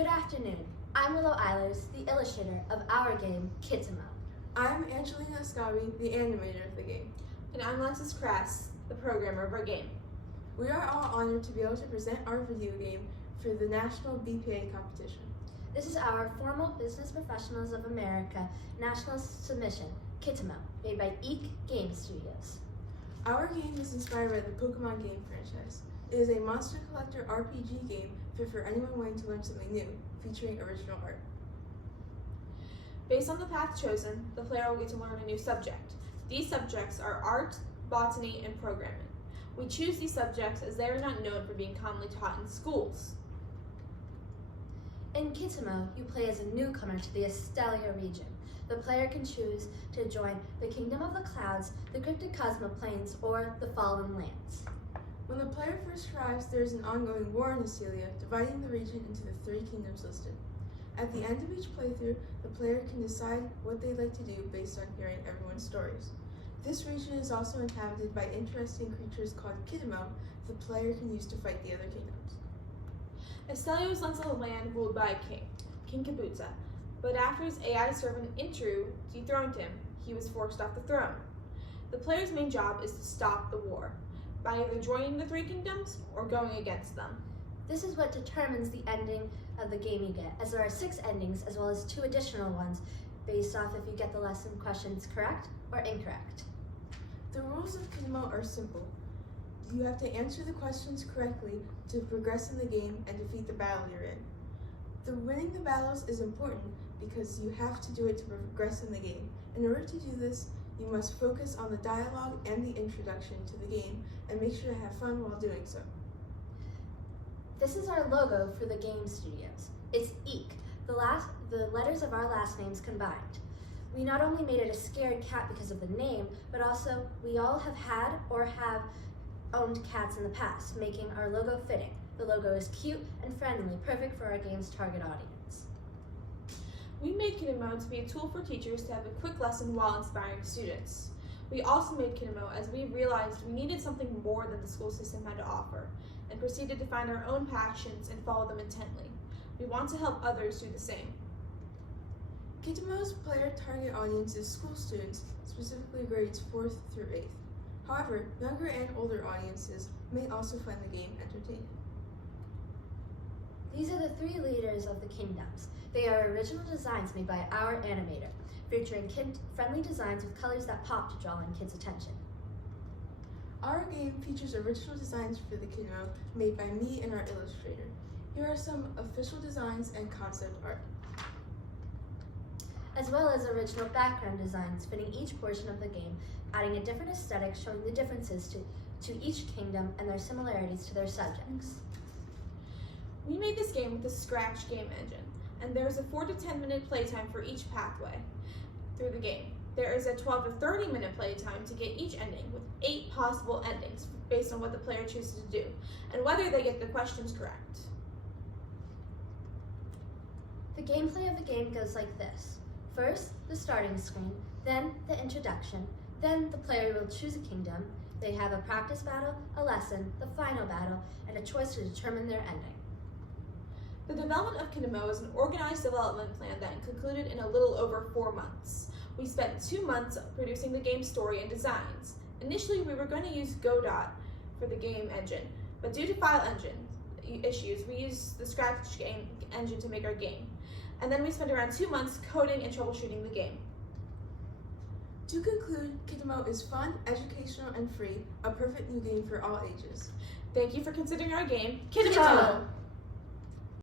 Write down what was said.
Good afternoon. I'm Willow Eilers, the illustrator of our game, Kitimo. I'm Angelina Ascabi, the animator of the game. And I'm Alexis Crass, the programmer of our game. We are all honored to be able to present our video game for the National BPA competition. This is our formal Business Professionals of America national submission, Kitimo, made by Eek Game Studios. Our game is inspired by the Pokemon game franchise. It is a monster collector RPG game fit for anyone wanting to learn something new, featuring original art. Based on the path chosen, the player will get to learn a new subject. These subjects are art, botany, and programming. We choose these subjects as they are not known for being commonly taught in schools. In Kitimo, you play as a newcomer to the Estelia region. The player can choose to join the Kingdom of the Clouds, the Cryptic Cosmoplanes, or the Fallen Lands. When the player first arrives, there is an ongoing war in Estelia, dividing the region into the 3 kingdoms listed. At the end of each playthrough, the player can decide what they'd like to do based on hearing everyone's stories. This region is also inhabited by interesting creatures called Kitimo the player can use to fight the other kingdoms. Estelia was once a land ruled by a king, King Kabuza, but after his AI servant Intru dethroned him, he was forced off the throne. The player's main job is to stop the war, by either joining the 3 kingdoms or going against them. This is what determines the ending of the game you get, as there are 6 endings as well as 2 additional ones based off if you get the lesson questions correct or incorrect. The rules of Kitimo are simple. You have to answer the questions correctly to progress in the game and defeat the battle you're in. The winning the battles is important because you have to do it to progress in the game. In order to do this, you must focus on the dialogue and the introduction to the game and make sure to have fun while doing so. This is our logo for the game studios. It's Eek, the letters of our last names combined. We not only made it a scared cat because of the name, but also we all have had or have owned cats in the past, making our logo fitting. The logo is cute and friendly, perfect for our game's target audience. We made Kitimo to be a tool for teachers to have a quick lesson while inspiring students. We also made Kitimo as we realized we needed something more than the school system had to offer, and proceeded to find our own passions and follow them intently. We want to help others do the same. Kitimo's player target audience is school students, specifically grades 4th through 8th. However, younger and older audiences may also find the game entertaining. These are the 3 leaders of the kingdoms. They are original designs made by our animator, featuring kid-friendly designs with colors that pop to draw in kids' attention. Our game features original designs for the Kitimo made by me and our illustrator. Here are some official designs and concept art, as well as original background designs fitting each portion of the game, adding a different aesthetic showing the differences to each kingdom and their similarities to their subjects. We made this game with the Scratch game engine, and there is a 4 to 10 minute playtime for each pathway through the game. There is a 12 to 30 minute playtime to get each ending, with 8 possible endings based on what the player chooses to do, and whether they get the questions correct. The gameplay of the game goes like this. First, the starting screen, then the introduction, then the player will choose a kingdom. They have a practice battle, a lesson, the final battle, and a choice to determine their ending. The development of Kitimo is an organized development plan that concluded in a little over 4 months. We spent 2 months producing the game's story and designs. Initially, we were going to use Godot for the game engine, but due to file engine issues, we used the Scratch game engine to make our game. And then we spent around 2 months coding and troubleshooting the game. To conclude, Kitimo is fun, educational, and free, a perfect new game for all ages. Thank you for considering our game, Kitimo! Kitimo!